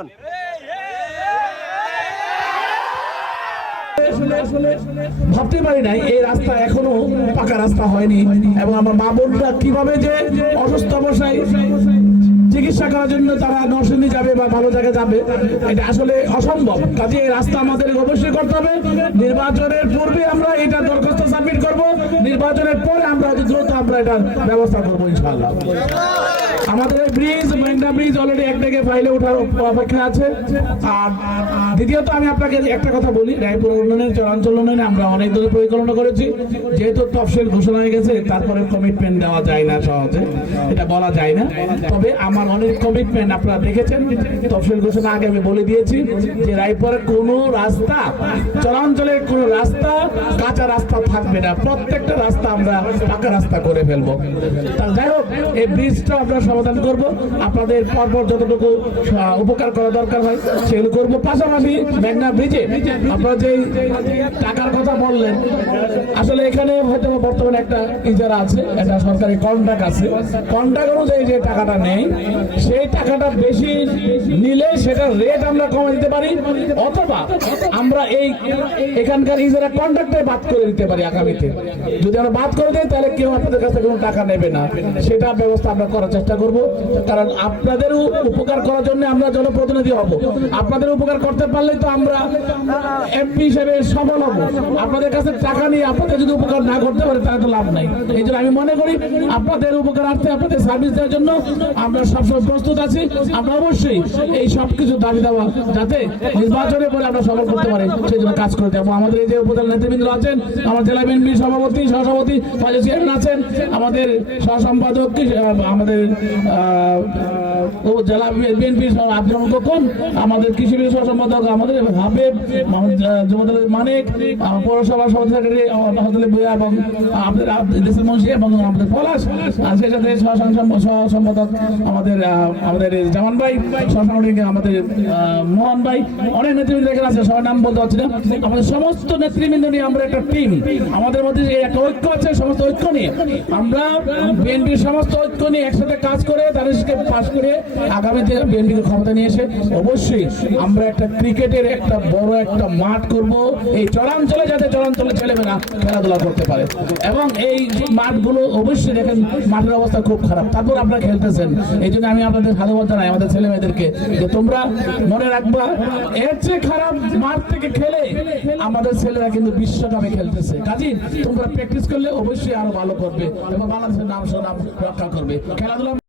যান। ভাবতে পারি নাই এই রাস্তা এখনো পাকা রাস্তা হয়নি, এবং আমার মা বোনরা কিভাবে যে অসুস্থ অবস্থায় চিকিৎসা করার জন্য তারা নরসিংদী যাবে বা ভালো জায়গায় যাবে, এটা আসলে অসম্ভব। কাজে এই রাস্তা আমাদের অবশ্যই করতে হবে। নির্বাচনের পূর্বে আমরা এটা দরখাস্ত সাবমিট করব, নির্বাচনের পরে আমরা দ্রুত আমরা এটার ব্যবস্থা করবো ইনশাআল্লাহ। আমাদের এই ব্রিজ, মেঘনা ব্রিজ অলরেডি একদিকে ফাইলে ওঠার অপেক্ষা আছে। আর দ্বিতীয়ত আমি আপনাকে একটা কথা বলি, রায়পুর উন্নয়নের চরাঞ্চল উন্নয়নে আমরা অনেক দূরে পরিকল্পনা করেছি। যেহেতু তফসিল ঘোষণা হয়ে গেছে, তারপরে কমিটমেন্ট দেওয়া যায় না, সহজে এটা বলা যায় না। তবে আমার অনেক কমিটমেন্ট আপনারা দেখেছেন, তফসিল ঘোষণা আগে আমি বলে দিয়েছি যে রায়পুরের কোনো রাস্তা, চরাঞ্চলের কোনো রাস্তা কাঁচা রাস্তা থাকবে না, প্রত্যেকটা রাস্তা আমরা পাকা রাস্তা করে ফেলবো। যাই হোক, এই ব্রিজটা আমরা সমাধান করব। আপনাদের পরপর যতটুকু উপকার করা দরকার হয় সেগুলো করবো। পাশাপাশি মেঘনা ব্রিজে আপনারা যে টাকার কথা বললেন, আসলে এখানে হয়তো বর্তমানে একটা ইজারা আছে, একটা সরকারি কন্ট্রাক্ট আছে। কন্ট্রাক্ট অনুযায়ী যে টাকাটা নেই, সেই টাকাটা বেশি নিলে সেটার রেট আমরা কমে দিতে পারি, অথবা আমরা এখানকার ইজারা কন্ট্রাক্টে বাদ করে দিতে পারি আগামীতে। যদি আমরা বাদ করে দিই তাহলে কেউ আপনাদের কাছে কোনো টাকা নেবে না, সেটা ব্যবস্থা আমরা করার চেষ্টা করব। কারণ আপনাদের উপকার করার জন্য আমরা জনপ্রতিনিধি হব, আপনাদের উপকার করতে পারলে তো আমরা এমপি হিসেবে সফল হব। আপনাদের কাছে টাকা নিয়ে আপনাদের যদি উপকার না করতে পারে তাহলে তো লাভ নাই। এই জন্য আমি মনে করি আপনাদের উপকারার্থে, আপনাদের সার্ভিস দেওয়ার জন্য আমরা সবসময় প্রস্তুত আছি। আমরা অবশ্যই এই সবকিছু দাবি দেওয়া যাতে নির্বাচনের পরে আমরা সফল করতে পারি সেই জন্য কাজ করে যাবো। আমাদের এই যে উপজেলা নেতৃবৃন্দ আছেন, আমার জেলা বিএনপির সভাপতি, সহসভাপতি ফাইজুল চেয়ারম্যান আছেন, আমাদের সহসম্পাদক, আমাদের জেলা বিএনপির আব্দুল খোকন, আমাদের কৃষি বিভাগের সহসম্পাদক আমাদের হাবিব, মানিক, পৌরসভা সভাপতি এবং আমাদের দেশের মন্ত্রী এবং আমাদের পলাশ, আর সেই সাথে সহসম্পাদক আমাদের জামান ভাই, সহসাংগঠনিক আমাদের মোহন ভাই, অনেক নেতৃবৃন্দ এখানে আছে, সবার নাম বলতে পারছি না। আমাদের সমস্ত নেতৃবৃন্দ নিয়ে আমরা একটা টিম, আমাদের মধ্যে একটা ঐক্য আছে, সমস্ত ঐক্য নিয়ে আমরা বিএনপির সমস্ত ঐক্য নিয়ে একসাথে কাজ করে তাদেরকে পাশ করে আগামীতে বিএনপিকে ক্ষমতা নিয়ে এসে অবশ্যই আমরা একটা ক্রিকেটের একটা বড় একটা মাঠ করব, এই চরাঞ্চলে, যাতে চরাঞ্চলে ছেলেমেয়েরা খেলাধুলা করতে পারে। এবং এই মাঠগুলো অবশ্যই দেখেন মাঠের অবস্থা খুব খারাপ, তারপর আপনারা খেলতেছেন। এই জন্য আমি আপনাদের ভালোবাসা জানাই আমাদের ছেলে মেয়েদেরকে, যে তোমরা মনে রাখবা এর চেয়ে খারাপ মাঠ থেকে খেলে আমাদের ছেলেরা কিন্তু বিশ্বকাপে খেলতেছে। কাজী তোমরা প্র্যাকটিস করলে অবশ্যই আরো ভালো করবে এবং বাংলাদেশের নাম রক্ষা করবে। খেলাধুলা